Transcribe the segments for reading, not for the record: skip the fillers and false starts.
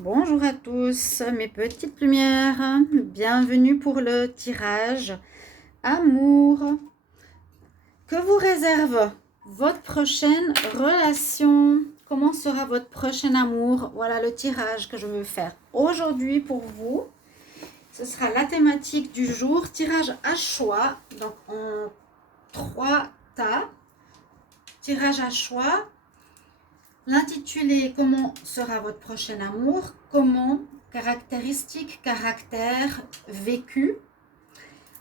Bonjour à tous, mes petites lumières. Bienvenue pour le tirage amour. Que vous réserve votre prochaine relation? Comment sera votre prochain amour? Voilà le tirage que je veux faire aujourd'hui pour vous. Ce sera la thématique du jour, tirage à choix, donc en 3 tas, tirage à choix. L'intitulé, comment sera votre prochain amour? Comment? Caractéristiques, caractère, vécu.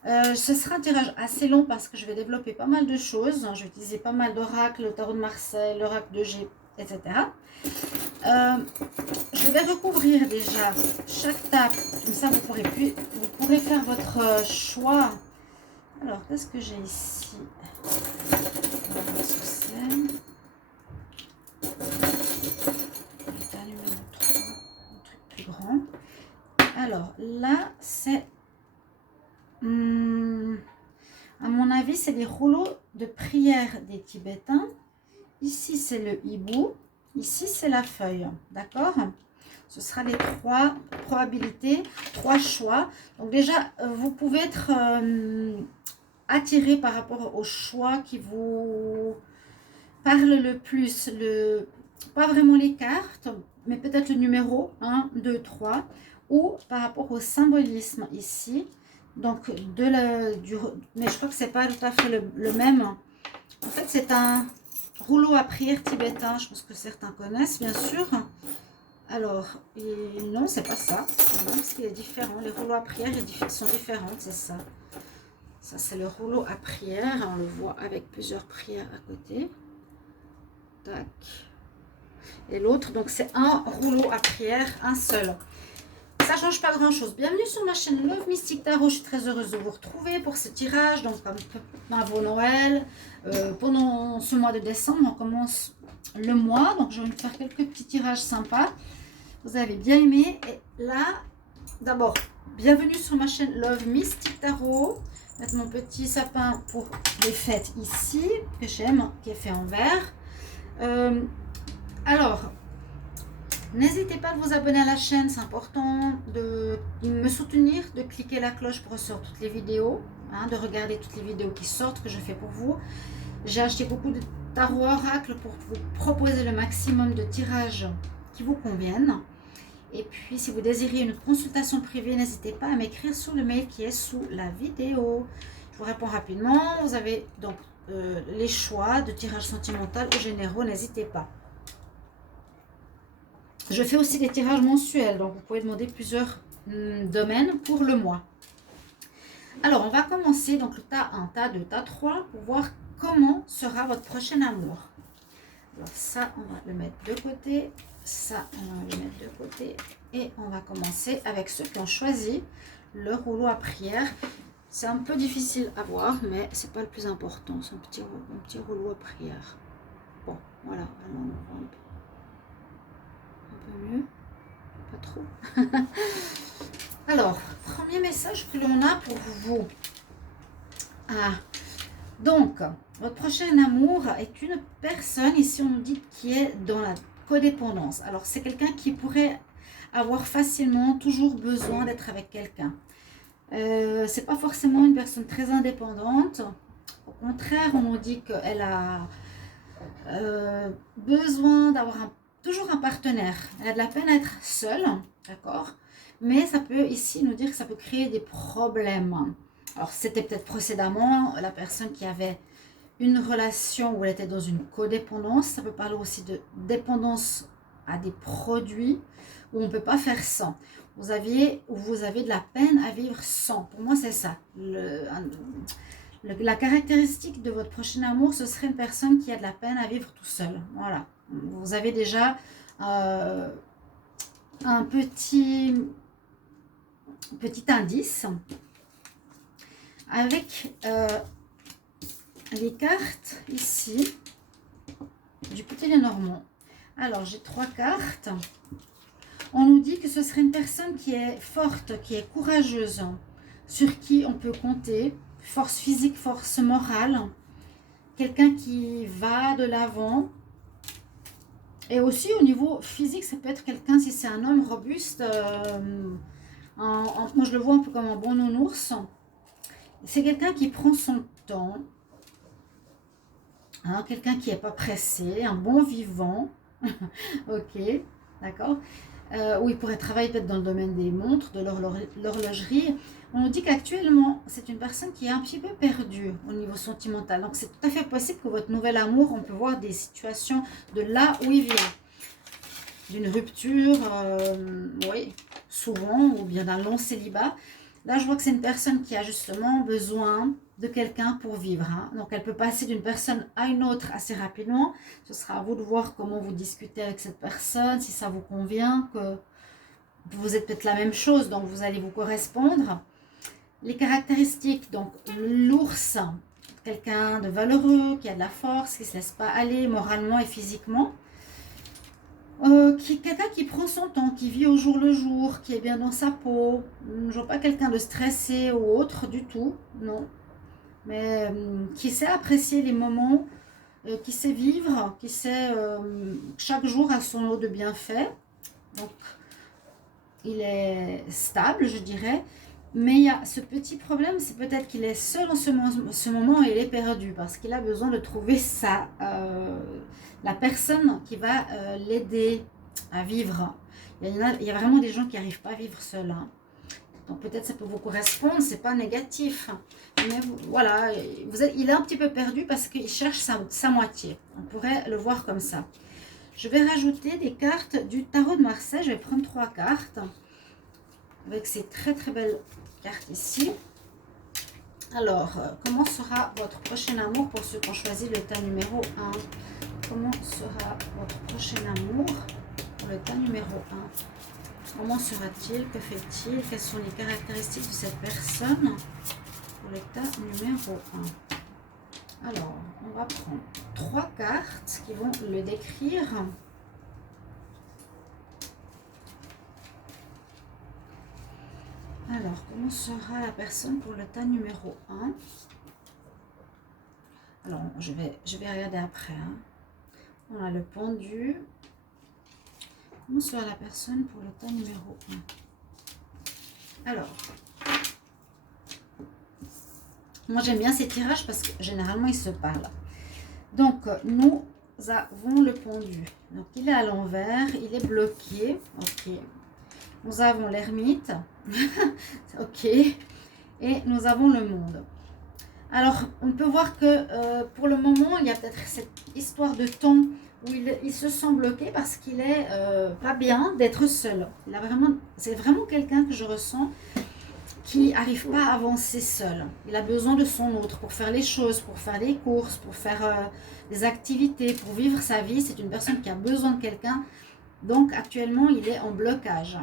Ce sera un tirage assez long parce que je vais développer pas mal de choses. Je vais utiliser pas mal d'oracles, le tarot de Marseille, l'oracle de G, etc. Je vais recouvrir déjà chaque table. Comme ça, vous pourrez faire votre choix. Alors, qu'est-ce que j'ai ici? On va voir ce que c'est. Grand. Alors là, c'est à mon avis, c'est des rouleaux de prière des Tibétains. Ici, c'est le hibou. Ici, c'est la feuille. D'accord? Ce sera les 3 probabilités, 3 choix. Donc déjà, vous pouvez être attiré par rapport au choix qui vous parle le plus. Pas vraiment les cartes, mais peut-être le numéro 1, 2, 3, ou par rapport au symbolisme ici. Donc, mais je crois que c'est pas tout à fait le même. En fait, c'est un rouleau à prière tibétain. Je pense que certains connaissent, bien sûr. Alors, non, c'est pas ça. Non, parce qu'il est différent. Les rouleaux à prière sont différents, c'est ça. Ça, c'est le rouleau à prière. On le voit avec plusieurs prières à côté. Tac. Et l'autre, donc c'est un rouleau à prière, un seul. Ça change pas grand chose. Bienvenue sur ma chaîne Love Mystic Tarot. Je suis très heureuse de vous retrouver pour ce tirage. Donc avant Noël, pendant ce mois de décembre, on commence le mois. Donc je vais vous faire quelques petits tirages sympas. Vous avez bien aimé. Et là, d'abord, bienvenue sur ma chaîne Love Mystic Tarot. Mettre mon petit sapin pour les fêtes ici, que j'aime, qui est fait en verre. Alors, n'hésitez pas à vous abonner à la chaîne, c'est important de me soutenir, de cliquer la cloche pour recevoir toutes les vidéos, de regarder toutes les vidéos qui sortent, que je fais pour vous. J'ai acheté beaucoup de tarot oracle pour vous proposer le maximum de tirages qui vous conviennent. Et puis, si vous désirez une consultation privée, n'hésitez pas à m'écrire sur le mail qui est sous la vidéo. Je vous réponds rapidement. Vous avez donc les choix de tirage sentimental ou généraux, n'hésitez pas. Je fais aussi des tirages mensuels, donc vous pouvez demander plusieurs domaines pour le mois. Alors, on va commencer donc le tas 1, tas 2, tas 3 pour voir comment sera votre prochain amour. Alors ça, on va le mettre de côté, ça, on va le mettre de côté et on va commencer avec ceux qui ont choisi le rouleau à prière. C'est un peu difficile à voir, mais c'est pas le plus important, c'est un petit rouleau à prière. Bon, voilà, alors on va un peu mieux, pas trop. Alors, premier message que l'on a pour vous. Donc, votre prochain amour est une personne, ici on nous dit, qui est dans la codépendance. Alors, c'est quelqu'un qui pourrait avoir facilement toujours besoin d'être avec quelqu'un. C'est pas forcément une personne très indépendante. Au contraire, on nous dit qu'elle a besoin d'avoir toujours un partenaire. Elle a de la peine à être seule, d'accord? Mais ça peut ici nous dire que ça peut créer des problèmes. Alors, c'était peut-être précédemment la personne qui avait une relation où elle était dans une codépendance. Ça peut parler aussi de dépendance à des produits où on ne peut pas faire sans. Vous avez de la peine à vivre sans. Pour moi, c'est ça. La caractéristique de votre prochain amour, ce serait une personne qui a de la peine à vivre tout seul. Voilà. Vous avez déjà un petit indice avec les cartes ici du petit Lenormand. Alors, j'ai 3 cartes. On nous dit que ce serait une personne qui est forte, qui est courageuse, sur qui on peut compter, force physique, force morale, quelqu'un qui va de l'avant, Et aussi au niveau physique, ça peut être quelqu'un, si c'est un homme robuste, moi je le vois un peu comme un bon nounours. C'est quelqu'un qui prend son temps, hein, quelqu'un qui n'est pas pressé, un bon vivant. Ok, d'accord. Où il pourrait travailler peut-être dans le domaine des montres, de l'horlogerie. On nous dit qu'actuellement, c'est une personne qui est un petit peu perdue au niveau sentimental. Donc, c'est tout à fait possible que votre nouvel amour, on peut voir des situations de là où il vient. D'une rupture, oui, souvent, ou bien d'un long célibat. Là, je vois que c'est une personne qui a justement besoin de quelqu'un pour vivre. Hein. Donc, elle peut passer d'une personne à une autre assez rapidement. Ce sera à vous de voir comment vous discutez avec cette personne, si ça vous convient, que vous êtes peut-être la même chose, donc vous allez vous correspondre. Les caractéristiques, donc l'ours, quelqu'un de valeureux, qui a de la force, qui ne se laisse pas aller moralement et physiquement. Quelqu'un qui prend son temps, qui vit au jour le jour, qui est bien dans sa peau. Je ne vois pas quelqu'un de stressé ou autre du tout, non. Mais qui sait apprécier les moments, qui sait vivre, qui sait chaque jour a son lot de bienfaits. Donc, il est stable, je dirais. Mais il y a ce petit problème, c'est peut-être qu'il est seul en ce moment et il est perdu parce qu'il a besoin de trouver la personne qui va l'aider à vivre. Il y a vraiment des gens qui n'arrivent pas à vivre seuls. Hein. Donc peut-être ça peut vous correspondre, c'est pas négatif. Mais voilà, il est un petit peu perdu parce qu'il cherche sa moitié. On pourrait le voir comme ça. Je vais rajouter des cartes du tarot de Marseille. Je vais prendre 3 cartes avec ces très très belles cartes ici. Alors, comment sera votre prochain amour pour ceux qui ont choisi le tas numéro 1? Comment sera votre prochain amour pour le tas numéro 1? Comment sera-t-il? Que fait-il? Quelles sont les caractéristiques de cette personne pour le tas numéro 1? Alors, on va prendre 3 cartes qui vont le décrire. Alors, comment sera la personne pour le tas numéro 1? Alors, je vais regarder après. Hein. On a le pendu. Comment sera la personne pour le tas numéro 1? Alors, moi j'aime bien ces tirages parce que généralement ils se parlent. Donc, nous avons le pendu. Donc, il est à l'envers, il est bloqué. Ok. Nous avons l'ermite. Ok. Et nous avons le monde. Alors, on peut voir que pour le moment, il y a peut-être cette histoire de temps où il se sent bloqué parce qu'il est pas bien d'être seul. C'est vraiment quelqu'un que je ressens qui n'arrive pas à avancer seul. Il a besoin de son autre pour faire les choses, pour faire les courses, pour faire des activités, pour vivre sa vie. C'est une personne qui a besoin de quelqu'un. Donc, actuellement, il est en blocage.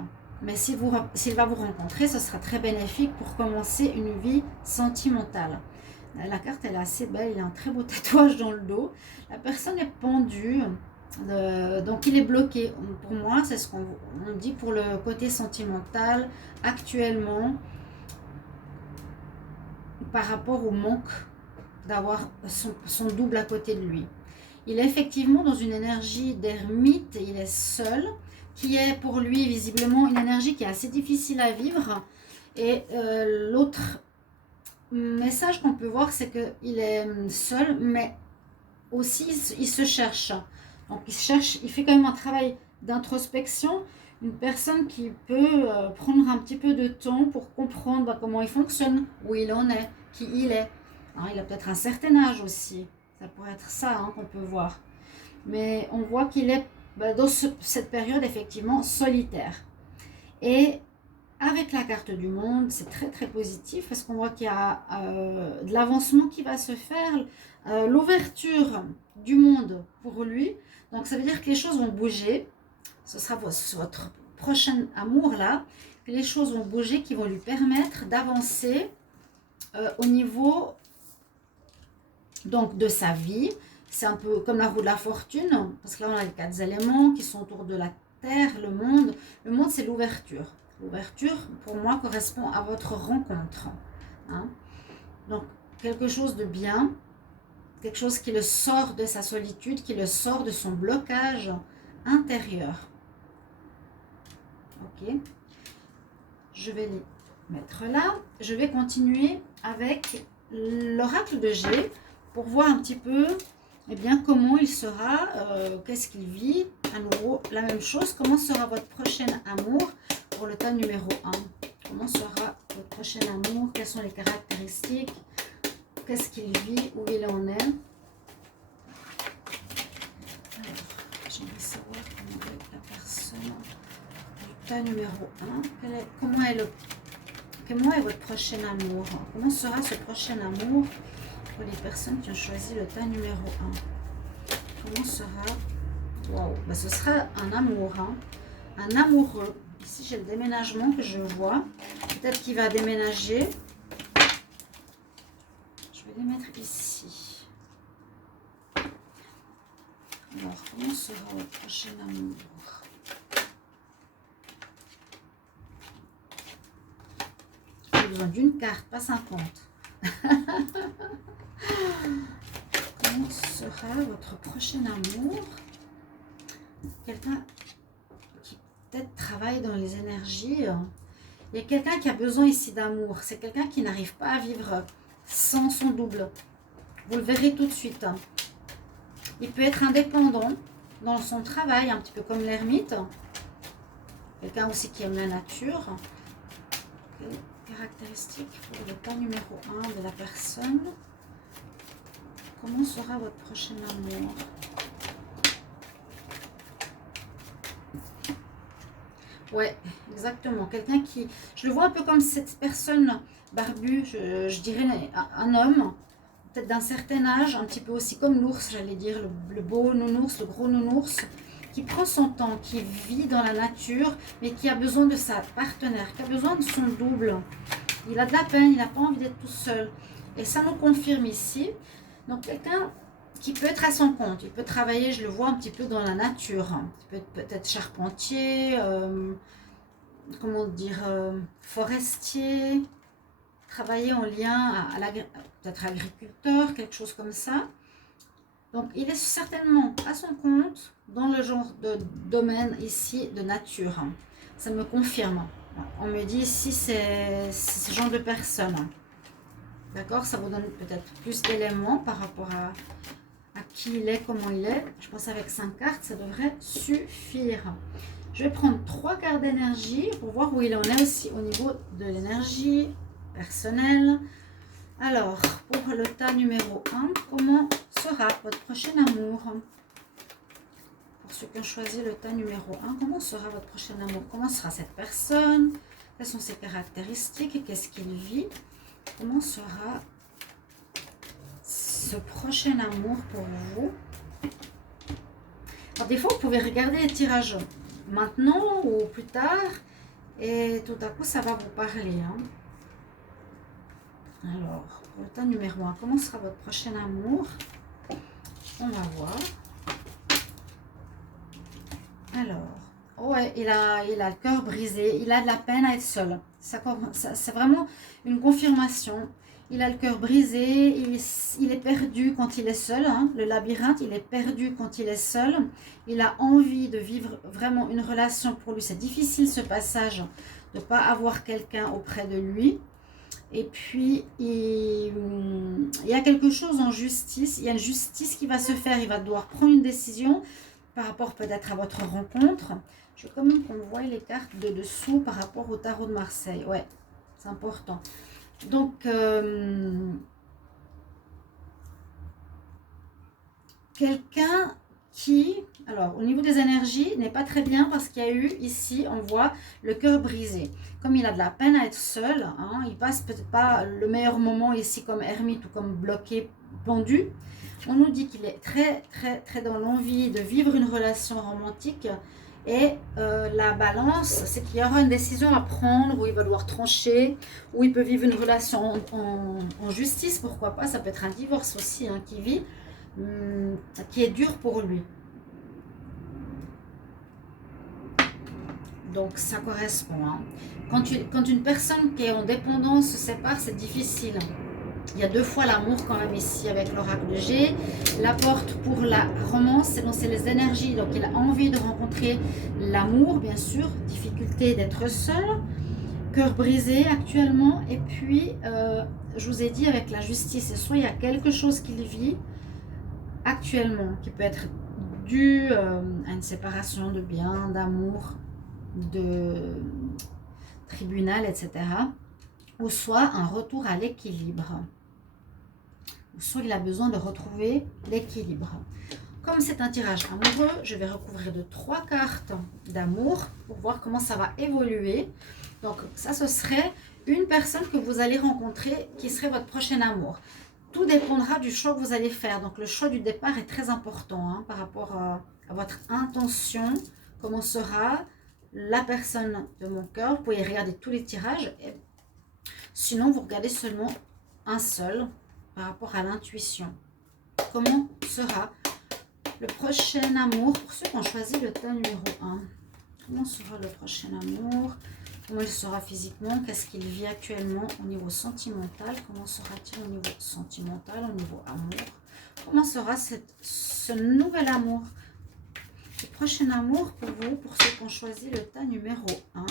Mais s'il va vous rencontrer, ce sera très bénéfique pour commencer une vie sentimentale. La carte, elle est assez belle. Il a un très beau tatouage dans le dos. La personne est pendue. Donc, il est bloqué. Pour moi, c'est ce qu'on dit pour le côté sentimental actuellement par rapport au manque d'avoir son double à côté de lui. Il est effectivement dans une énergie d'ermite. Il est seul, qui est pour lui visiblement une énergie qui est assez difficile à vivre. Et l'autre message qu'on peut voir, c'est qu'il est seul, mais aussi il se cherche. Donc il fait quand même un travail d'introspection. Une personne qui peut prendre un petit peu de temps pour comprendre comment il fonctionne, où il en est, qui il est. Alors, il a peut-être un certain âge aussi. Ça pourrait être ça hein, qu'on peut voir. Mais on voit qu'il est dans cette période effectivement solitaire. Et avec la carte du monde, c'est très très positif parce qu'on voit qu'il y a de l'avancement qui va se faire, l'ouverture du monde pour lui. Donc ça veut dire que les choses vont bouger. Ce sera votre prochain amour là, que les choses vont bouger, qui vont lui permettre d'avancer au niveau donc de sa vie. C'est un peu comme la roue de la fortune, parce que là on a les 4 éléments qui sont autour de la terre, le monde. Le monde, c'est l'ouverture. L'ouverture, pour moi, correspond à votre rencontre. Hein. Donc, quelque chose de bien, quelque chose qui le sort de sa solitude, qui le sort de son blocage intérieur. Ok. Je vais les mettre là. Je vais continuer avec l'oracle de G pour voir un petit peu eh bien, comment il sera, qu'est-ce qu'il vit. À nouveau, la même chose. Comment sera votre prochain amour pour le tas numéro 1? Comment sera votre prochain amour? Quelles sont les caractéristiques? Qu'est-ce qu'il vit? Où il en est? Alors, j'aimerais savoir comment est la personne du tas numéro 1. Comment est votre prochain amour? Comment sera ce prochain amour pour les personnes qui ont choisi le tas numéro 1? Comment sera? Wow, ben, ce sera un amour, hein? Un amoureux. Ici, j'ai le déménagement que je vois. Peut-être qu'il va déménager. Je vais les mettre ici. Alors, comment sera votre prochain amour? J'ai besoin d'une carte, pas 50. Comment sera votre prochain amour? Quelqu'un qui peut-être travaille dans les énergies. Il y a quelqu'un qui a besoin ici d'amour. C'est quelqu'un qui n'arrive pas à vivre sans son double. Vous le verrez tout de suite. Il peut être indépendant dans son travail, un petit peu comme l'ermite. Quelqu'un aussi qui aime la nature. Quelles caractéristiques pour le tas numéro 1 de la personne? Comment sera votre prochain amour? Ouais, exactement. Quelqu'un qui... Je le vois un peu comme cette personne barbue, je dirais un homme, peut-être d'un certain âge, un petit peu aussi comme l'ours, j'allais dire, le beau nounours, le gros nounours, qui prend son temps, qui vit dans la nature, mais qui a besoin de sa partenaire, qui a besoin de son double. Il a de la peine, il n'a pas envie d'être tout seul. Et ça nous confirme ici. Donc quelqu'un qui peut être à son compte, il peut travailler, je le vois un petit peu dans la nature. Il peut être peut-être charpentier, comment dire, forestier, travailler en lien à peut-être agriculteur, quelque chose comme ça. Donc il est certainement à son compte dans le genre de domaine ici de nature. Ça me confirme. On me dit ici c'est ce genre de personne. D'accord, ça vous donne peut-être plus d'éléments par rapport à qui il est, comment il est. Je pense avec 5 cartes, ça devrait suffire. Je vais prendre 3 cartes d'énergie pour voir où il en est aussi au niveau de l'énergie personnelle. Alors, pour le tas numéro 1, comment sera votre prochain amour? Pour ceux qui ont choisi le tas numéro 1, comment sera votre prochain amour? Comment sera cette personne? Quelles sont ses caractéristiques? Qu'est-ce qu'il vit? Comment sera ce prochain amour pour vous? Alors, des fois, vous pouvez regarder les tirages maintenant ou plus tard et tout à coup, ça va vous parler. Alors, pour le tas numéro 1, comment sera votre prochain amour? On va voir. Alors, ouais, il a le cœur brisé, il a de la peine à être seul. C'est vraiment une confirmation. Il a le cœur brisé, il est perdu quand il est seul. Le labyrinthe, il est perdu quand il est seul. Il a envie de vivre vraiment une relation pour lui. C'est difficile ce passage de ne pas avoir quelqu'un auprès de lui. Et puis, il y a quelque chose en justice. Il y a une justice qui va se faire. Il va devoir prendre une décision par rapport peut-être à votre rencontre. Je veux quand même qu'on voie les cartes de dessous par rapport au tarot de Marseille. Ouais, c'est important. Donc, quelqu'un qui, alors au niveau des énergies, n'est pas très bien parce qu'il y a eu ici, on voit le cœur brisé. Comme il a de la peine à être seul, il passe peut-être pas le meilleur moment ici comme ermite ou comme bloqué, pendu. On nous dit qu'il est très dans l'envie de vivre une relation romantique. Et la balance, c'est qu'il y aura une décision à prendre où il va devoir trancher, où il peut vivre une relation en justice, pourquoi pas. Ça peut être un divorce aussi qui vit, qui est dur pour lui. Donc ça correspond. Quand une personne qui est en dépendance se sépare, c'est difficile. Il y a 2 fois l'amour quand même ici avec l'oracle de G. La porte pour la romance, c'est les énergies. Donc il a envie de rencontrer l'amour, bien sûr. Difficulté d'être seul. Cœur brisé actuellement. Et puis, je vous ai dit avec la justice, soit il y a quelque chose qu'il vit actuellement qui peut être dû à une séparation de biens, d'amour, de tribunal, etc. Ou soit un retour à l'équilibre. Ou soit il a besoin de retrouver l'équilibre. Comme c'est un tirage amoureux, je vais recouvrir de 3 cartes d'amour pour voir comment ça va évoluer. Donc ça, ce serait une personne que vous allez rencontrer qui serait votre prochain amour. Tout dépendra du choix que vous allez faire. Donc le choix du départ est très important hein, par rapport à votre intention. Comment sera la personne de mon cœur. Vous pouvez regarder tous les tirages. Et sinon, vous regardez seulement un seul par rapport à l'intuition. Comment sera le prochain amour pour ceux qui ont choisi le tas numéro 1? Comment sera le prochain amour? Comment il sera physiquement? Qu'est-ce qu'il vit actuellement au niveau sentimental? Comment sera-t-il au niveau sentimental, au niveau amour? Comment sera ce nouvel amour? Le prochain amour pour vous, pour ceux qui ont choisi le tas numéro 1.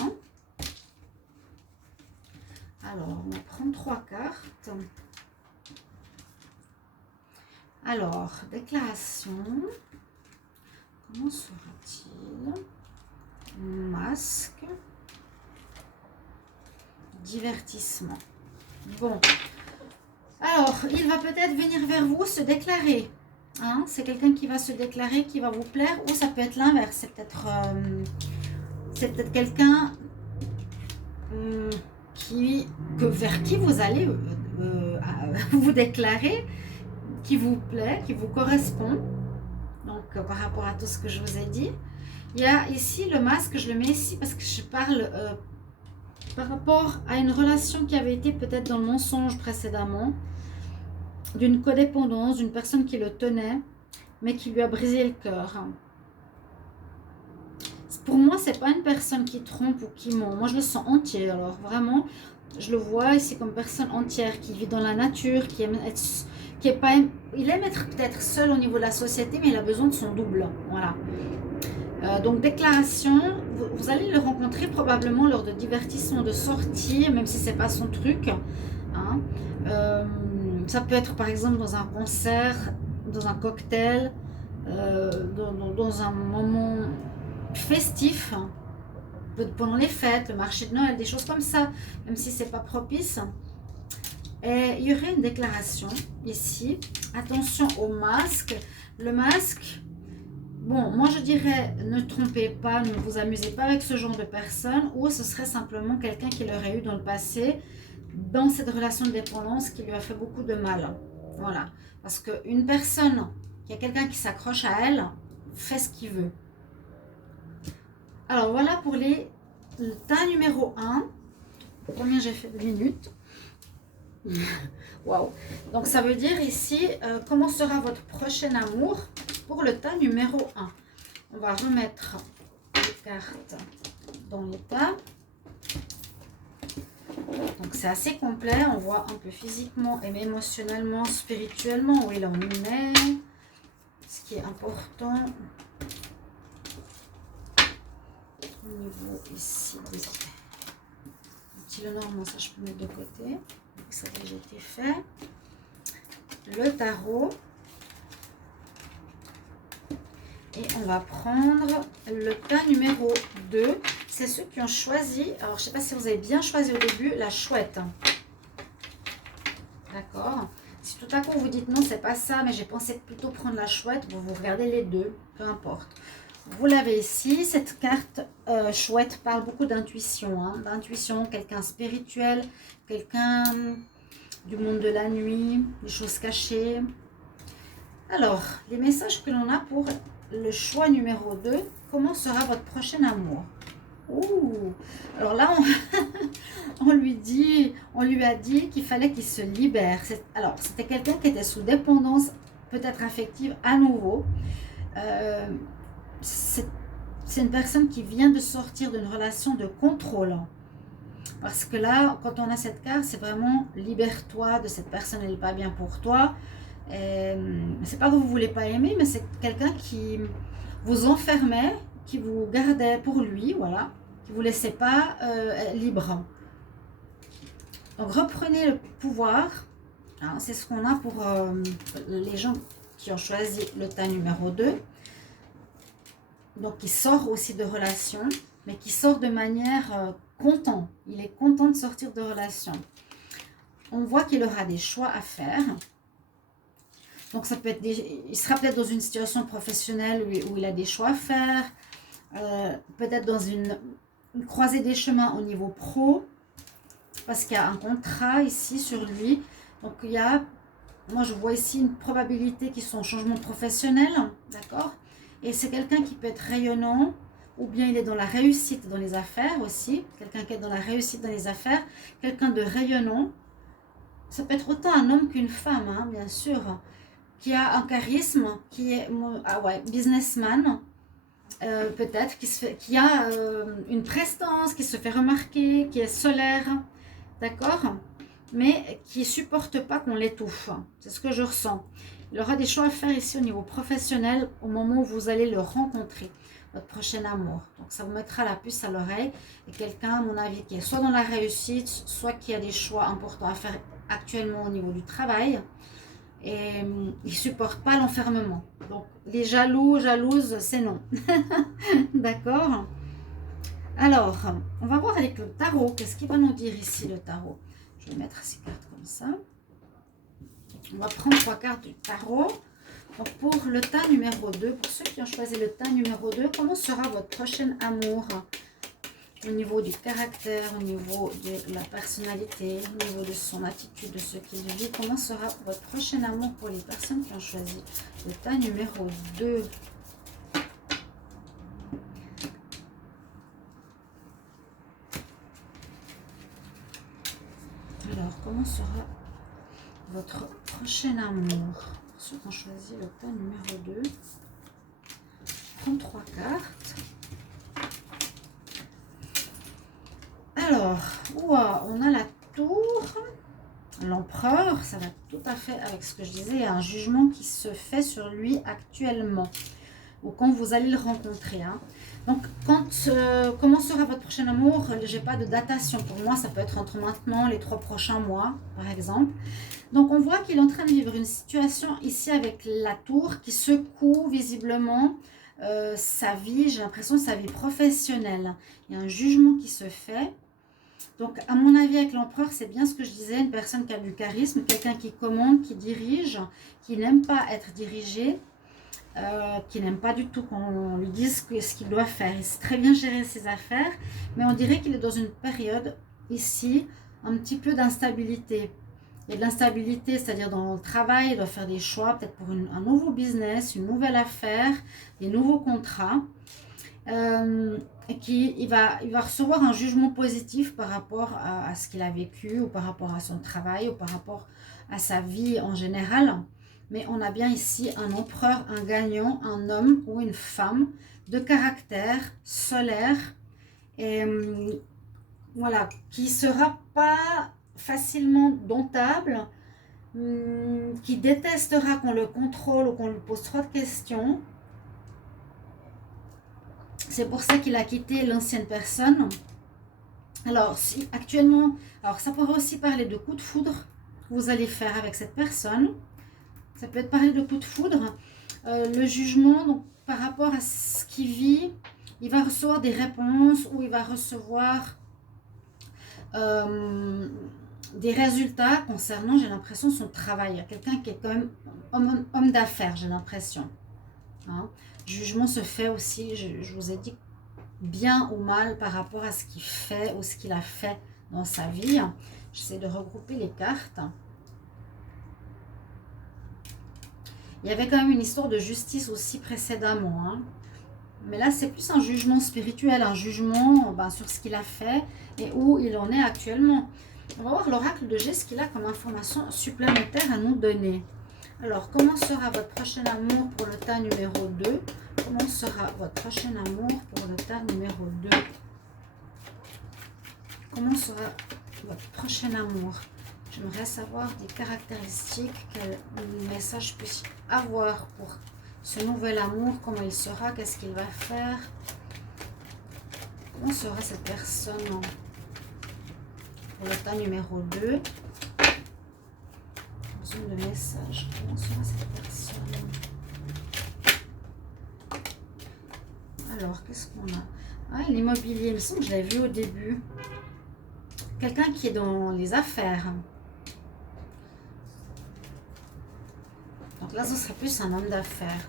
Alors, on va prendre 3 cartes. Alors, déclaration. Comment sera-t-il? Masque. Divertissement. Bon. Alors, il va peut-être venir vers vous se déclarer. Hein? C'est quelqu'un qui va se déclarer, qui va vous plaire. Ou ça peut être l'inverse. C'est peut-être quelqu'un vers qui vous allez vous déclarer, qui vous plaît, qui vous correspond. Donc, par rapport à tout ce que je vous ai dit. Il y a ici le masque, je le mets ici parce que je parle par rapport à une relation qui avait été peut-être dans le mensonge précédemment, d'une codépendance, d'une personne qui le tenait, mais qui lui a brisé le cœur. Pour moi, c'est pas une personne qui trompe ou qui ment. Moi, je le sens entier. Alors, vraiment, je le vois ici comme personne entière qui vit dans la nature, qui aime être... il aime être peut-être seul au niveau de la société, mais il a besoin de son double. Voilà. Donc déclaration, vous allez le rencontrer probablement lors de divertissements, de sorties, même si c'est pas son truc. Hein. Ça peut être par exemple dans un concert, dans un cocktail, dans un moment festif, pendant les fêtes, le marché de Noël, des choses comme ça, même si c'est pas propice. Et il y aurait une déclaration ici. Attention au masque. Le masque, bon, moi je dirais ne trompez pas, ne vous amusez pas avec ce genre de personne, ou ce serait simplement quelqu'un qui l'aurait eu dans le passé, dans cette relation de dépendance qui lui a fait beaucoup de mal. Voilà. Parce qu'une personne, il y a quelqu'un qui s'accroche à elle, fait ce qu'il veut. Alors voilà pour le tas numéro 1. Combien j'ai fait de minutes? Waouh! Donc ça veut dire ici, comment sera votre prochain amour pour le tas numéro 1. On va remettre les cartes dans le tas. Donc c'est assez complet, on voit un peu physiquement et émotionnellement, spirituellement où il en est, ce qui est important. Au niveau ici des petit Lenormand, ça je peux mettre de côté. Ça a déjà été fait. Le tarot. Et on va prendre le tas numéro 2. C'est ceux qui ont choisi, alors je ne sais pas si vous avez bien choisi au début, la chouette. D'accord. Si tout à coup vous dites non, c'est pas ça, mais j'ai pensé plutôt prendre la chouette, vous regardez les deux, peu importe. Vous l'avez ici, cette carte chouette parle beaucoup d'intuition. Hein, d'intuition, quelqu'un spirituel, quelqu'un du monde de la nuit, des choses cachées. Alors, les messages que l'on a pour le choix numéro 2, comment sera votre prochain amour? Ouh, alors là, on lui a dit qu'il fallait qu'il se libère. Alors, c'était quelqu'un qui était sous dépendance, peut-être affective à nouveau. C'est une personne qui vient de sortir d'une relation de contrôle. Parce que là, quand on a cette carte, c'est vraiment libère-toi de cette personne, elle n'est pas bien pour toi. C'est pas que vous ne voulez pas aimer, mais c'est quelqu'un qui vous enfermait, qui vous gardait pour lui, voilà, qui ne vous laissait pas libre. Donc reprenez le pouvoir, hein, c'est ce qu'on a pour les gens qui ont choisi le tas numéro 2. Donc il sort aussi de relation, mais qui sort de manière content. Il est content de sortir de relation. On voit qu'il aura des choix à faire. Donc ça peut être il sera peut-être dans une situation professionnelle où il a des choix à faire. Peut-être dans une croisée des chemins au niveau pro. Parce qu'il y a un contrat ici sur lui. Donc il y a, moi je vois ici une probabilité qu'ils sont en changement professionnel. D'accord ? Et c'est quelqu'un qui peut être rayonnant, ou bien il est dans la réussite dans les affaires aussi. Quelqu'un qui est dans la réussite dans les affaires, quelqu'un de rayonnant. Ça peut être autant un homme qu'une femme, hein, bien sûr, qui a un charisme, qui est businessman, peut-être, qui a une prestance, qui se fait remarquer, qui est solaire, d'accord, mais qui ne supporte pas qu'on l'étouffe. C'est ce que je ressens. Il aura des choix à faire ici au niveau professionnel au moment où vous allez le rencontrer, votre prochain amour. Donc ça vous mettra la puce à l'oreille. Et quelqu'un, à mon avis, qui est soit dans la réussite, soit qui a des choix importants à faire actuellement au niveau du travail. Et il ne supporte pas l'enfermement. Donc les jaloux, jalouses, c'est non. D'accord ? Alors, on va voir avec le tarot. Qu'est-ce qu'il va nous dire ici, le tarot ? Je vais mettre ces cartes comme ça. On va prendre 3 cartes du tarot. Donc pour le tas numéro 2, pour ceux qui ont choisi le tas numéro 2, comment sera votre prochain amour au niveau du caractère, au niveau de la personnalité, au niveau de son attitude, de ce qu'il vit? Comment sera votre prochain amour pour les personnes qui ont choisi le tas numéro 2? Alors, comment sera votre prochain amour pour ceux qui ont choisi le tas numéro 2? Je prends 3 cartes. Alors, on a la tour, l'empereur, ça va tout à fait avec ce que je disais, il y a un jugement qui se fait sur lui actuellement, ou quand vous allez le rencontrer. Hein. Donc, comment sera votre prochain amour? Je n'ai pas de datation. Pour moi, ça peut être entre maintenant, les 3 prochains mois, par exemple. Donc, on voit qu'il est en train de vivre une situation ici avec la tour qui secoue visiblement sa vie, j'ai l'impression, sa vie professionnelle. Il y a un jugement qui se fait. Donc, à mon avis, avec l'empereur, c'est bien ce que je disais, une personne qui a du charisme, quelqu'un qui commande, qui dirige, qui n'aime pas être dirigé, qui n'aime pas du tout qu'on lui dise ce qu'il doit faire. Il sait très bien gérer ses affaires, mais on dirait qu'il est dans une période, ici, un petit peu d'instabilité. Il y a de l'instabilité, c'est-à-dire dans le travail, il doit faire des choix, peut-être pour un nouveau business, une nouvelle affaire, des nouveaux contrats. Et il va recevoir un jugement positif par rapport à ce qu'il a vécu, ou par rapport à son travail, ou par rapport à sa vie en général. Mais on a bien ici un empereur, un gagnant, un homme ou une femme de caractère solaire, et voilà, qui ne sera pas facilement domptable, qui détestera qu'on le contrôle ou qu'on lui pose trop de questions. C'est pour ça qu'il a quitté l'ancienne personne. Alors, si actuellement, alors ça pourrait aussi parler de coup de foudre que vous allez faire avec cette personne. Ça peut être parler de coup de foudre. Le jugement, donc, par rapport à ce qu'il vit, il va recevoir des réponses, ou il va recevoir des résultats concernant, j'ai l'impression, son travail. Il y a quelqu'un qui est quand même homme d'affaires, j'ai l'impression. Hein. Jugement se fait aussi, je vous ai dit, bien ou mal par rapport à ce qu'il fait ou ce qu'il a fait dans sa vie. J'essaie de regrouper les cartes. Il y avait quand même une histoire de justice aussi précédemment. Hein. Mais là, c'est plus un jugement spirituel, un jugement sur ce qu'il a fait et où il en est actuellement. On va voir l'oracle de G, ce qu'il a comme information supplémentaire à nous donner. Alors, comment sera votre prochain amour pour le tas numéro 2? Comment sera votre prochain amour pour le tas numéro 2? comment sera votre prochain amour? J'aimerais savoir des caractéristiques, quel message puisse avoir pour ce nouvel amour, comment il sera, qu'est-ce qu'il va faire. Comment sera cette personne pour le tas numéro 2? Besoin de message, comment sera cette personne? Alors, qu'est-ce qu'on a? Ah, l'immobilier, il me semble que je l'avais vu au début. Quelqu'un qui est dans les affaires. Donc là, ce serait plus un homme d'affaires.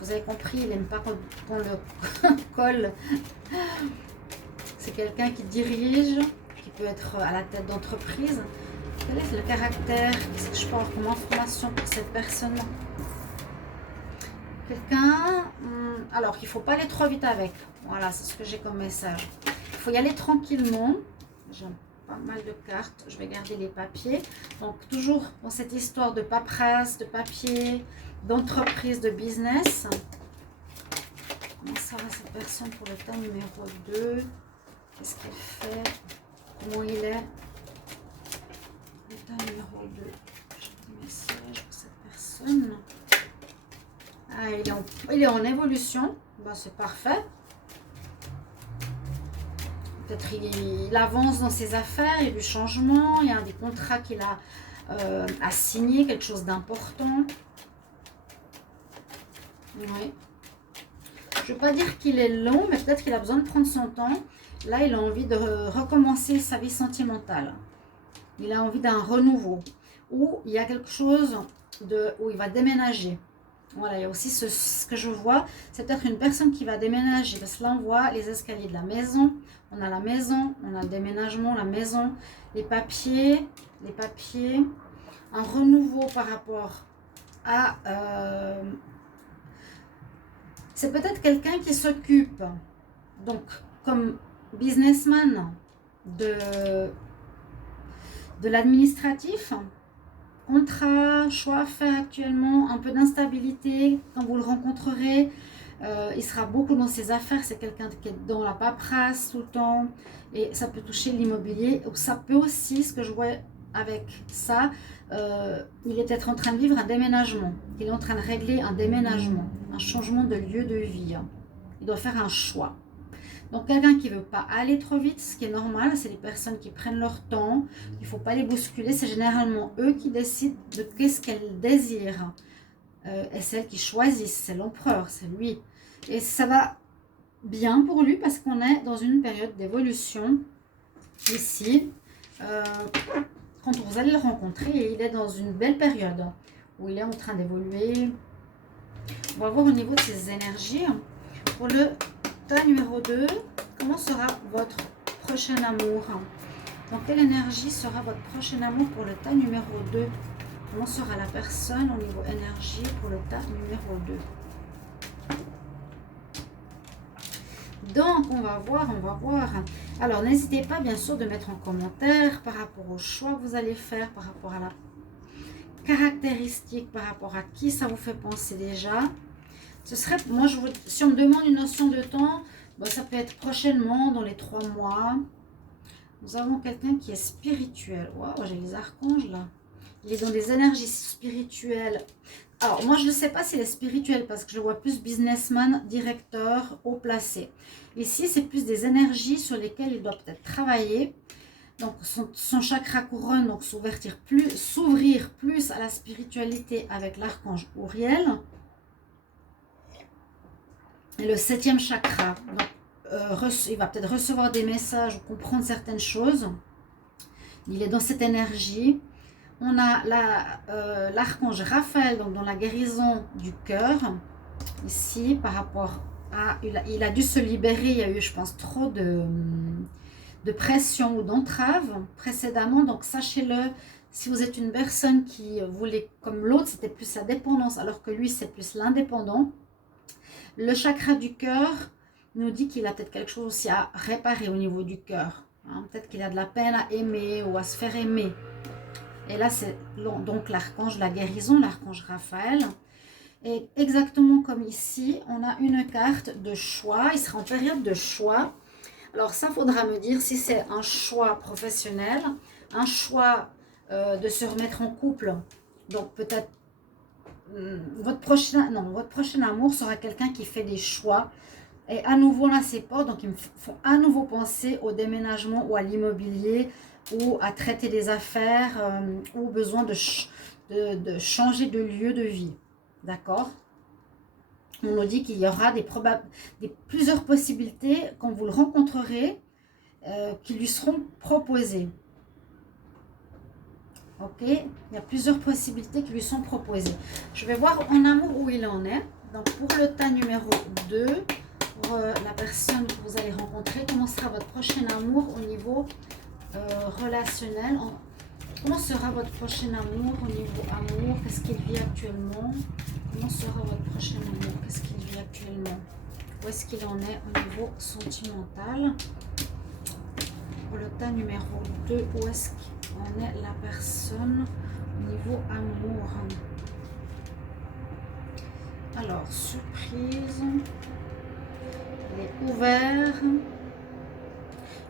Vous avez compris, il n'aime pas qu'on le colle. C'est quelqu'un qui dirige, qui peut être à la tête d'entreprise. Quel est le caractère? Qu'est-ce que je peux avoir comme information pour cette personne? Quelqu'un... Alors, il ne faut pas aller trop vite avec. Voilà, c'est ce que j'ai comme message. Il faut y aller tranquillement. J'ai pas mal de cartes. Je vais garder les papiers. Donc, toujours dans cette histoire de paperasse, de papier, d'entreprise, de business. Comment ça va cette personne pour le tas numéro 2? Qu'est-ce qu'elle fait? Comment il est? Le tas numéro 2. J'ai des messages pour cette personne. Ah, il est en évolution. Ben, c'est parfait. Peut-être il avance dans ses affaires, il y a du changement, il y a des contrats qu'il a à signer, quelque chose d'important. Oui. Je ne veux pas dire qu'il est long, mais peut-être qu'il a besoin de prendre son temps. Là, il a envie de recommencer sa vie sentimentale. Il a envie d'un renouveau. Ou il y a quelque chose où il va déménager. Voilà, il y a aussi ce que je vois, c'est peut-être une personne qui va déménager. Parce que là, on voit les escaliers de la maison. On a la maison, on a le déménagement, la maison, les papiers, un renouveau par rapport à... c'est peut-être quelqu'un qui s'occupe, donc comme businessman, de l'administratif, contrat, choix à faire actuellement, un peu d'instabilité quand vous le rencontrerez. Il sera beaucoup dans ses affaires, c'est quelqu'un qui est dans la paperasse tout le temps et ça peut toucher l'immobilier. Ça peut aussi, ce que je vois avec ça, il est peut-être en train de vivre un déménagement. Il est en train de régler un déménagement, un changement de lieu de vie. Il doit faire un choix. Donc quelqu'un qui ne veut pas aller trop vite, ce qui est normal, c'est les personnes qui prennent leur temps. Il ne faut pas les bousculer, c'est généralement eux qui décident de qu'est-ce qu'elles désirent. Et celles qui choisissent, c'est l'empereur, c'est lui. Et ça va bien pour lui parce qu'on est dans une période d'évolution ici. Quand vous allez le rencontrer, il est dans une belle période où il est en train d'évoluer. On va voir au niveau de ses énergies. Pour le tas numéro 2, comment sera votre prochain amour? Dans quelle énergie sera votre prochain amour pour le tas numéro 2? Comment sera la personne au niveau énergie pour le tas numéro 2? Donc, on va voir. Alors, n'hésitez pas, bien sûr, de mettre en commentaire par rapport au choix que vous allez faire, par rapport à la caractéristique, par rapport à qui ça vous fait penser déjà. Ce serait, moi, si on me demande une notion de temps, bon, ça peut être prochainement, dans les 3 mois. Nous avons quelqu'un qui est spirituel. Waouh, j'ai les archanges, là. Il est dans des énergies spirituelles. Alors, moi, je ne sais pas s'il est spirituel parce que je vois plus businessman, directeur, haut placé. Ici, c'est plus des énergies sur lesquelles il doit peut-être travailler. Donc, son chakra couronne, donc s'ouvrir plus à la spiritualité avec l'archange Uriel. Et le 7e chakra. Donc, il va peut-être recevoir des messages ou comprendre certaines choses. Il est dans cette énergie. On a l'archange Raphaël, donc dans la guérison du cœur, ici, par rapport à... Il a dû se libérer, il y a eu, je pense, trop de pression ou d'entrave précédemment. Donc, sachez-le, si vous êtes une personne qui voulait, comme l'autre, c'était plus la dépendance, alors que lui, c'est plus l'indépendant. Le chakra du cœur nous dit qu'il a peut-être quelque chose aussi à réparer au niveau du cœur. Hein. Peut-être qu'il a de la peine à aimer ou à se faire aimer. Et là, c'est donc l'archange, la guérison, l'archange Raphaël. Et exactement comme ici, on a une carte de choix. Il sera en période de choix. Alors ça, faudra me dire si c'est un choix professionnel, un choix de se remettre en couple. Donc peut-être votre prochain amour sera quelqu'un qui fait des choix. Et à nouveau là, c'est pas, donc ils me font à nouveau penser au déménagement ou à l'immobilier ou à traiter des affaires ou besoin de changer de lieu de vie. D'accord? On nous dit qu'il y aura plusieurs possibilités quand vous le rencontrerez qui lui seront proposées. Ok? Il y a plusieurs possibilités qui lui sont proposées. Je vais voir en amour où il en est. Donc pour le tas numéro 2, pour la personne que vous allez rencontrer, comment sera votre prochain amour au niveau relationnel? Comment sera votre prochain amour au niveau amour? Qu'est-ce qu'il vit actuellement? Comment sera votre prochain amour? Qu'est-ce qu'il vit actuellement? Où est-ce qu'il en est au niveau sentimental? Pour le tas numéro 2, où est-ce qu'en est la personne au niveau amour? Alors, surprise. Il est ouvert.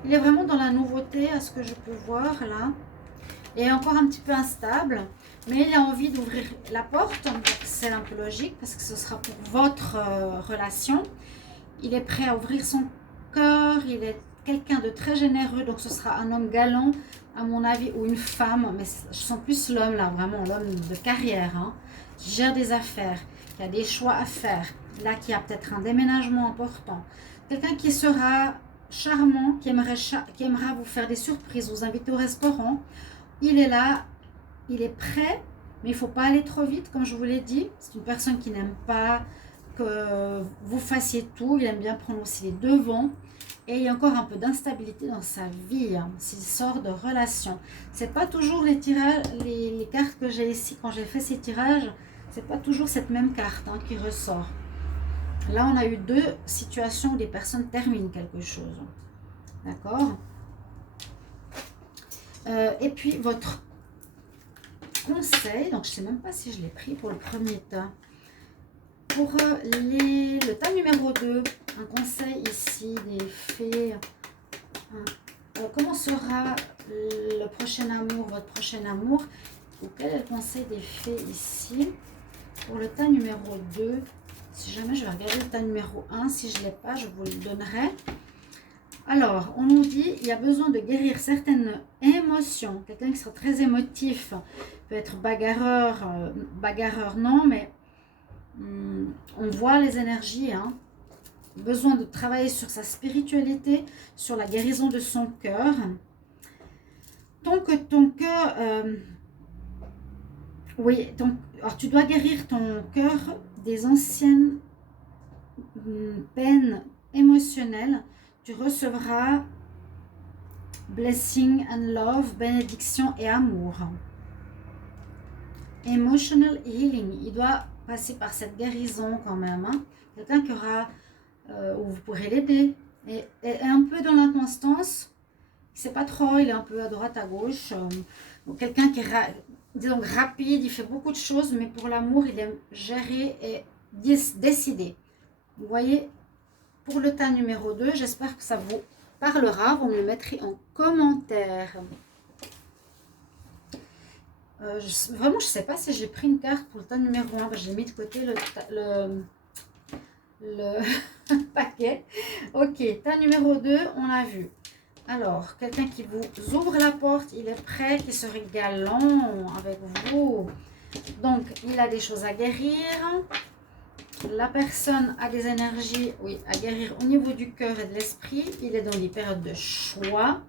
Il est vraiment dans la nouveauté, à ce que je peux voir là. Il est encore un petit peu instable, mais il a envie d'ouvrir la porte. C'est un peu logique parce que ce sera pour votre relation. Il est prêt à ouvrir son cœur. Il est quelqu'un de très généreux, donc ce sera un homme galant, à mon avis, ou une femme. Mais je sens plus l'homme là, vraiment l'homme de carrière, hein, qui gère des affaires, qui a des choix à faire. Là, qui a peut-être un déménagement important. Quelqu'un qui sera charmant, qui aimera vous faire des surprises, vous inviter au restaurant. Il est là, il est prêt, mais il ne faut pas aller trop vite, comme je vous l'ai dit. C'est une personne qui n'aime pas que vous fassiez tout. Il aime bien prendre aussi les devants. Et il y a encore un peu d'instabilité dans sa vie, hein, s'il sort de relation. Ce n'est pas toujours les tirages, les cartes que j'ai ici, quand j'ai fait ces tirages, ce n'est pas toujours cette même carte hein, qui ressort. Là, on a eu deux situations où des personnes terminent quelque chose. D'accord? Et puis, votre conseil, donc je ne sais même pas si je l'ai pris pour le premier tas. Pour le tas numéro 2, un conseil ici des fées. Comment sera le prochain amour, votre prochain amour? Ou quel est le conseil des fées ici? Pour le tas numéro 2, si jamais je vais regarder le tas numéro 1, si je ne l'ai pas, je vous le donnerai. Alors, on nous dit il y a besoin de guérir certaines émotions. Quelqu'un qui sera très émotif, peut être bagarreur, bagarreur non, mais on voit les énergies. Hein. Besoin de travailler sur sa spiritualité, sur la guérison de son cœur. Tant que ton cœur... oui, alors tu dois guérir ton cœur des anciennes peines émotionnelles. Tu recevras blessing and love, bénédiction et amour. Emotional healing, il doit passer par cette guérison quand même. Hein. Quelqu'un qui aura, où vous pourrez l'aider. Et un peu dans l'inconstance, il ne sait pas trop, il est un peu à droite, à gauche. Donc quelqu'un qui est disons, rapide, il fait beaucoup de choses, mais pour l'amour, il aime gérer et décider. Vous voyez, pour le tas numéro 2, j'espère que ça vous parlera. Vous me le mettrez en commentaire. Vraiment, je ne sais pas si j'ai pris une carte pour le tas numéro 1. J'ai mis de côté le paquet. Ok, tas numéro 2, on l'a vu. Alors, quelqu'un qui vous ouvre la porte, il est prêt, qui serait galant avec vous. Donc, il a des choses à guérir. La personne a des énergies, oui, à guérir au niveau du cœur et de l'esprit. Il est dans des périodes de choix.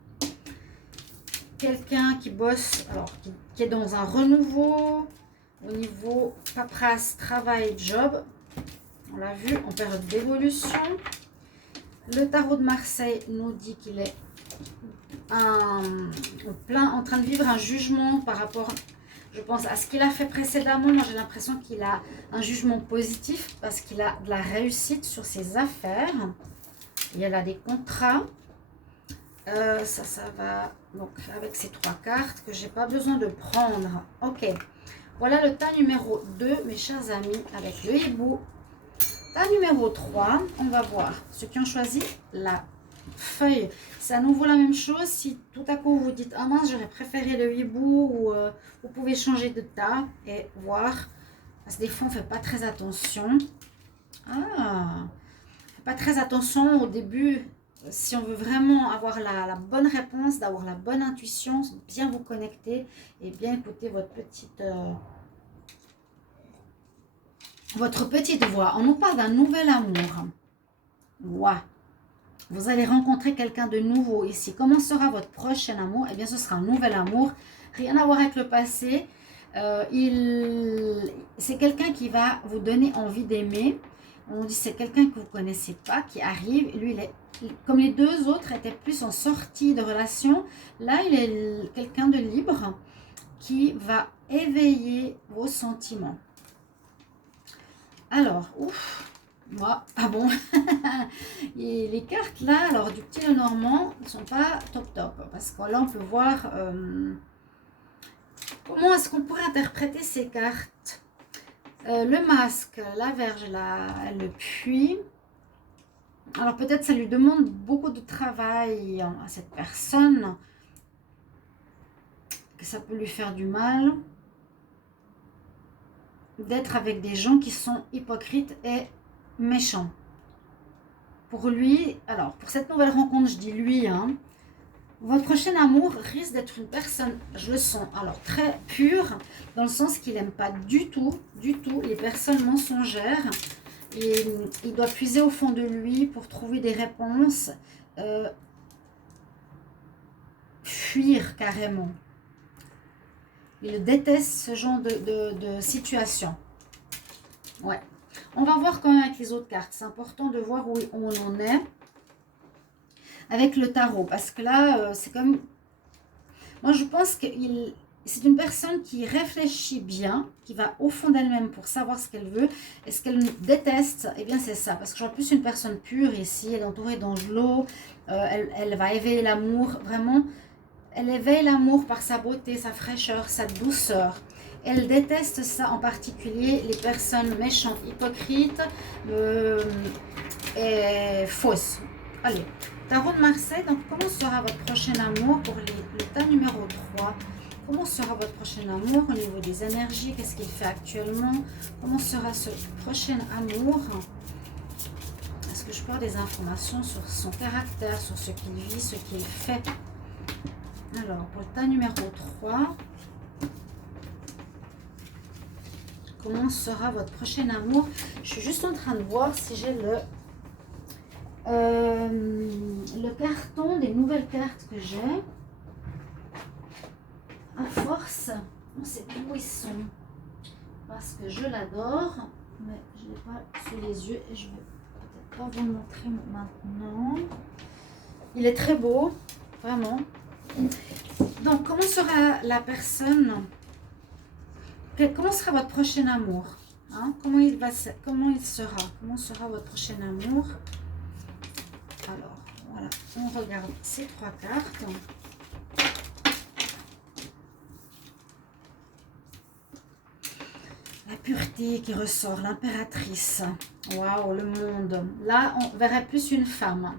Quelqu'un qui bosse, alors qui est dans un renouveau au niveau paperasse, travail, job. On l'a vu en période d'évolution. Le tarot de Marseille nous dit qu'il est en train de vivre un jugement par rapport, je pense, à ce qu'il a fait précédemment. Moi, j'ai l'impression qu'il a un jugement positif parce qu'il a de la réussite sur ses affaires. Il y a des contrats. Ça va donc avec ces 3 cartes que j'ai pas besoin de prendre. Ok, voilà le tas numéro 2, mes chers amis, avec le hibou. Tas numéro 3, on va voir ceux qui ont choisi la feuille. C'est à nouveau la même chose. Si tout à coup vous dites, ah mince, j'aurais préféré le hibou, ou vous pouvez changer de tas et voir. Parce que des fois, on ne fait pas très attention. Ah, pas très attention au début. Si on veut vraiment avoir la bonne réponse, d'avoir la bonne intuition, bien vous connecter et bien écouter votre petite voix. On nous parle d'un nouvel amour. Wow. Vous allez rencontrer quelqu'un de nouveau ici. Comment sera votre prochain amour? Eh bien, ce sera un nouvel amour. Rien à voir avec le passé. C'est quelqu'un qui va vous donner envie d'aimer. On dit c'est quelqu'un que vous ne connaissez pas qui arrive. Lui, comme les deux autres étaient plus en sortie de relation, là, il est quelqu'un de libre qui va éveiller vos sentiments. Alors, ouf, moi, ah bon, et les cartes là, alors du petit Lenormand, ne sont pas top top. Parce que là, on peut voir comment est-ce qu'on pourrait interpréter ces cartes. Le masque, la verge, le puits. Alors peut-être ça lui demande beaucoup de travail à cette personne, que ça peut lui faire du mal d'être avec des gens qui sont hypocrites et méchants. Pour lui, alors pour cette nouvelle rencontre, je dis lui, hein, votre prochain amour risque d'être une personne, je le sens, alors très pure, dans le sens qu'il n'aime pas du tout les personnes mensongères. Et il doit puiser au fond de lui pour trouver des réponses, fuir carrément. Il déteste ce genre de situation. Ouais. On va voir quand même avec les autres cartes. C'est important de voir où on en est avec le tarot. Parce que là, c'est comme... Moi, je pense que c'est une personne qui réfléchit bien, qui va au fond d'elle-même pour savoir ce qu'elle veut. Et ce qu'elle déteste, eh bien c'est ça. Parce que je vois plus une personne pure ici, elle est entourée d'angelots, elle va éveiller l'amour, vraiment. Elle éveille l'amour par sa beauté, sa fraîcheur, sa douceur. Elle déteste ça en particulier, les personnes méchantes, hypocrites et fausses. Allez, Tarot de Marseille, donc comment sera votre prochain amour pour le tas numéro 3? Comment sera votre prochain amour au niveau des énergies? Qu'est-ce qu'il fait actuellement? Comment sera ce prochain amour? Est-ce que je peux avoir des informations sur son caractère, sur ce qu'il vit, ce qu'il fait? Alors, pour le tas numéro 3, comment sera votre prochain amour? Je suis juste en train de voir si j'ai le carton des nouvelles cartes que j'ai. À force, on ne sait plus où ils sont. Parce que je l'adore, mais je ne l'ai pas sous les yeux et je ne vais peut-être pas vous le montrer maintenant. Il est très beau, vraiment. Donc, comment sera la personne? Comment sera votre prochain amour? Hein? Comment il sera? Comment sera votre prochain amour? Alors, voilà, on regarde ces 3 cartes. La pureté qui ressort, l'impératrice. Waouh, le monde. Là, on verrait plus une femme.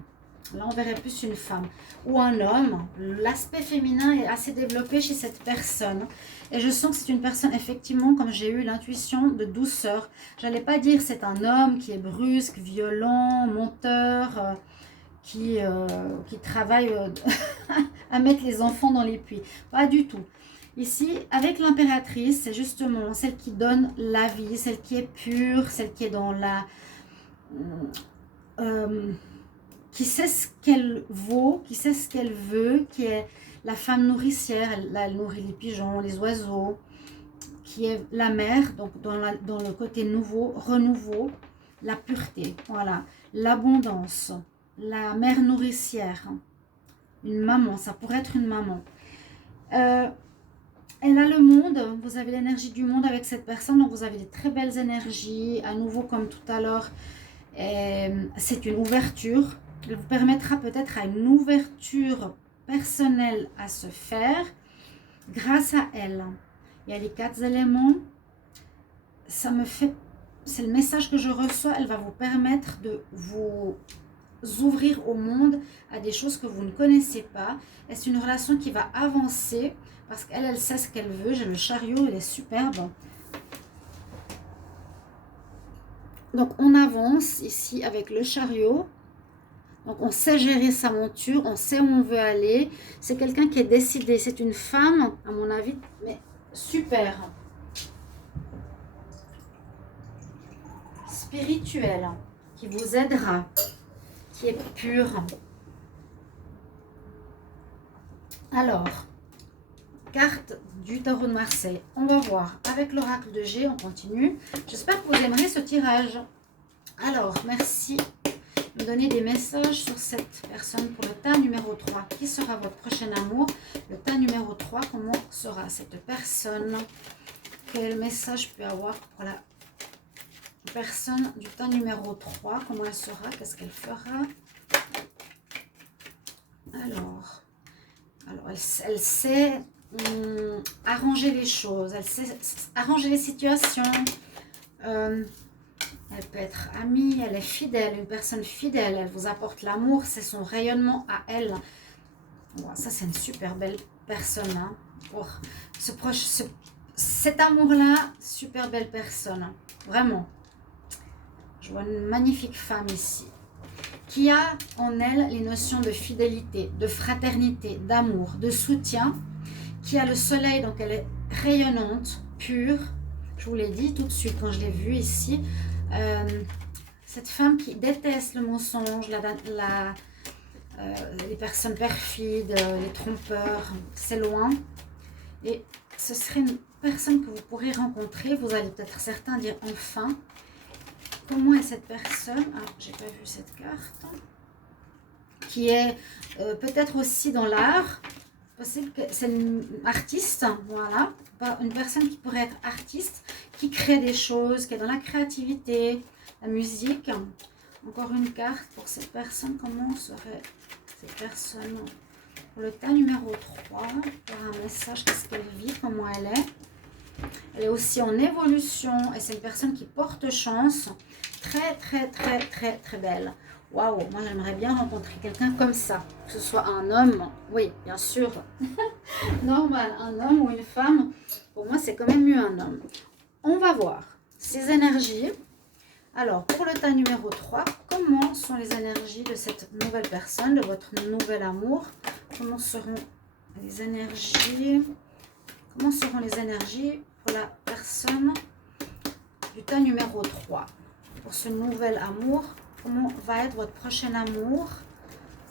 Là, on verrait plus une femme ou un homme. L'aspect féminin est assez développé chez cette personne. Et je sens que c'est une personne, effectivement, comme j'ai eu l'intuition, de douceur. Je n'allais pas dire c'est un homme qui est brusque, violent, menteur, qui travaille à mettre les enfants dans les puits. Pas du tout. Ici, avec l'impératrice, c'est justement celle qui donne la vie, celle qui est pure, celle qui est dans la... qui sait ce qu'elle vaut, qui sait ce qu'elle veut, qui est la femme nourricière, elle nourrit les pigeons, les oiseaux, qui est la mère, donc dans le côté nouveau, renouveau, la pureté, voilà, l'abondance, la mère nourricière, une maman, ça pourrait être une maman. Elle a le monde, vous avez l'énergie du monde avec cette personne, donc vous avez des très belles énergies, à nouveau comme tout à l'heure, c'est une ouverture. Elle vous permettra peut-être à une ouverture personnelle à se faire grâce à elle. Il y a les 4 éléments. Ça me fait... C'est le message que je reçois. Elle va vous permettre de vous ouvrir au monde, à des choses que vous ne connaissez pas. Et c'est une relation qui va avancer parce qu'elle, elle sait ce qu'elle veut. J'ai le chariot, il est superbe. Donc on avance ici avec le chariot. Donc on sait gérer sa monture, on sait où on veut aller. C'est quelqu'un qui est décidé. C'est une femme, à mon avis, mais super. Spirituelle, qui vous aidera, qui est pure. Alors, carte du tarot de Marseille. On va voir avec l'oracle de G, on continue. J'espère que vous aimerez ce tirage. Alors, merci de me donner des messages sur cette personne pour le tas numéro 3. Qui sera votre prochain amour? Le tas numéro 3, comment sera cette personne? Quel message je peux avoir pour la personne du tas numéro 3? Comment elle sera? Qu'est-ce qu'elle fera? Alors elle sait arranger les choses, elle sait arranger les situations. Elle peut être amie, elle est fidèle, une personne fidèle, elle vous apporte l'amour, c'est son rayonnement à elle. Wow, ça, c'est une super belle personne. Hein. Oh, cet amour-là, super belle personne. Vraiment. Je vois une magnifique femme ici qui a en elle les notions de fidélité, de fraternité, d'amour, de soutien, qui a le soleil, donc elle est rayonnante, pure. Je vous l'ai dit tout de suite quand je l'ai vue ici. Cette femme qui déteste le mensonge, les personnes perfides, les trompeurs, c'est loin. Et ce serait une personne que vous pourrez rencontrer. Vous allez peut-être certains dire enfin. Comment est cette personne? Ah, j'ai pas vu cette carte. Qui est peut-être aussi dans l'art. Possible que c'est une artiste, voilà. Une personne qui pourrait être artiste, qui crée des choses, qui est dans la créativité, la musique. Encore une carte pour cette personne. Comment serait cette personne? Pour le tas numéro 3, pour un message, qu'est-ce qu'elle vit, comment elle est. Elle est aussi en évolution et c'est une personne qui porte chance. Très, très, très, très, très belle. Waouh, moi j'aimerais bien rencontrer quelqu'un comme ça. Que ce soit un homme, oui, bien sûr. Normal, un homme ou une femme. Pour moi, c'est quand même mieux un homme. On va voir ces énergies. Alors, pour le tas numéro 3, comment sont les énergies de cette nouvelle personne, de votre nouvel amour? Comment seront les énergies? Comment seront les énergies pour la personne du tas numéro 3? Pour ce nouvel amour, comment va être votre prochain amour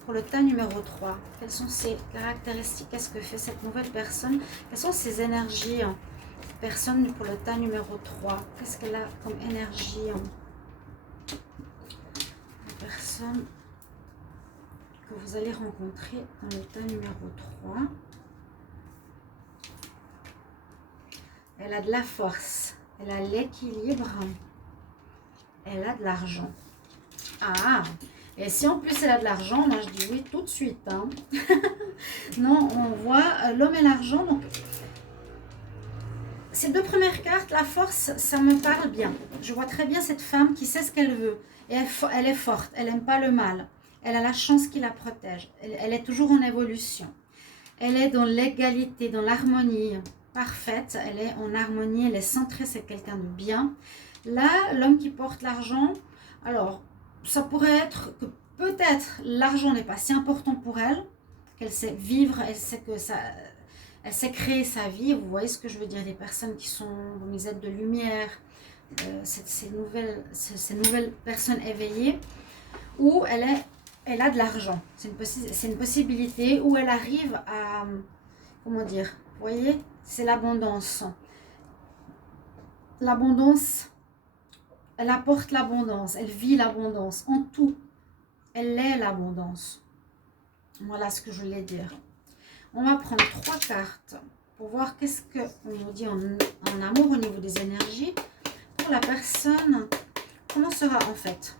pour le tas numéro 3? Quelles sont ses caractéristiques? Qu'est-ce que fait cette nouvelle personne? Quelles sont ses énergies? Personne pour le tas numéro 3. Qu'est-ce qu'elle a comme énergie? La personne que vous allez rencontrer dans le tas numéro 3. Elle a de la force, elle a l'équilibre, elle a de l'argent. Ah, et si en plus elle a de l'argent, moi je dis oui tout de suite. Hein. Non, on voit l'homme et l'argent. Donc, ces deux premières cartes, la force, ça me parle bien. Je vois très bien cette femme qui sait ce qu'elle veut. Et elle est forte, elle n'aime pas le mal. Elle a la chance qui la protège. Elle est toujours en évolution. Elle est dans l'égalité, dans l'harmonie. Parfaite, elle est en harmonie, elle est centrée, c'est quelqu'un de bien. Là, l'homme qui porte l'argent, alors, ça pourrait être que peut-être l'argent n'est pas si important pour elle, qu'elle sait vivre, elle sait que ça, elle sait créer sa vie. Vous voyez ce que je veux dire, des personnes qui sont dans les êtres de lumière, ces nouvelles personnes éveillées, où elle a de l'argent. C'est une possibilité où elle arrive à, comment dire, vous voyez, c'est l'abondance. L'abondance, elle apporte l'abondance, elle vit l'abondance en tout. Elle est l'abondance. Voilà ce que je voulais dire. On va prendre 3 cartes pour voir qu'est-ce qu'on nous dit en amour au niveau des énergies. Pour la personne, comment sera en fait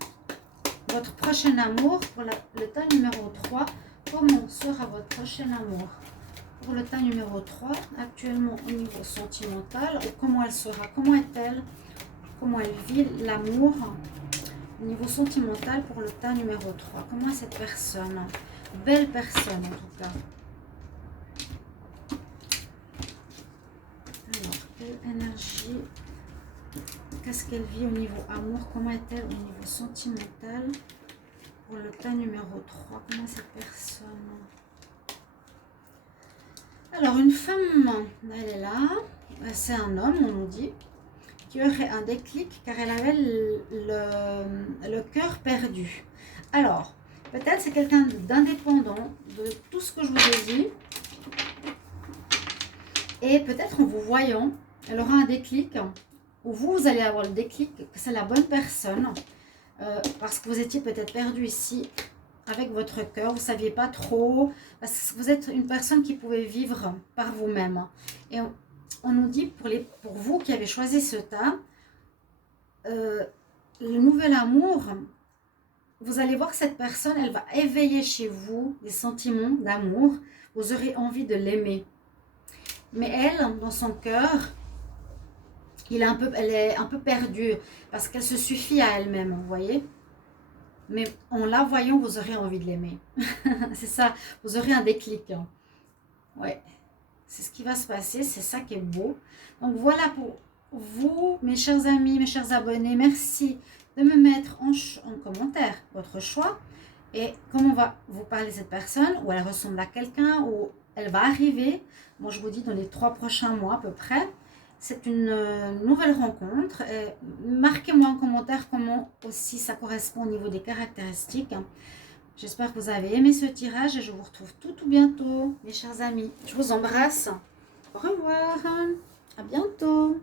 votre prochain amour pour le tas numéro 3? Comment sera votre prochain amour pour le tas numéro 3 actuellement au niveau sentimental? Comment elle sera? Comment est-elle? Comment elle vit l'amour? Niveau sentimental pour le tas numéro 3. Comment est cette personne? Belle personne en tout cas. Alors, quelle énergie? Qu'est-ce qu'elle vit au niveau amour? Comment est-elle au niveau sentimental pour le tas numéro 3? Comment est cette personne? Alors, une femme, elle est là. C'est un homme, on nous dit, qui aurait un déclic car elle avait le cœur perdu. Alors, peut-être c'est quelqu'un d'indépendant de tout ce que je vous ai dit. Et peut-être en vous voyant, elle aura un déclic, ou vous allez avoir le déclic que c'est la bonne personne. Parce que vous étiez peut-être perdu ici avec votre cœur, vous ne saviez pas trop, parce que vous êtes une personne qui pouvait vivre par vous-même. Et on nous dit, pour vous qui avez choisi ce tas, le nouvel amour, vous allez voir que cette personne, elle va éveiller chez vous des sentiments d'amour, vous aurez envie de l'aimer. Mais elle, dans son cœur, elle est un peu perdue, parce qu'elle se suffit à elle-même, vous voyez. Mais en la voyant, vous aurez envie de l'aimer. C'est ça, vous aurez un déclic. Ouais, c'est ce qui va se passer, c'est ça qui est beau. Donc voilà pour vous, mes chers amis, mes chers abonnés. Merci de me mettre en commentaire votre choix et comment va vous parler cette personne, ou elle ressemble à quelqu'un, ou elle va arriver. Moi, je vous dis dans les 3 prochains mois à peu près. C'est une nouvelle rencontre. Marquez-moi en commentaire comment aussi ça correspond au niveau des caractéristiques. J'espère que vous avez aimé ce tirage et je vous retrouve tout bientôt, mes chers amis. Je vous embrasse. Au revoir. À bientôt.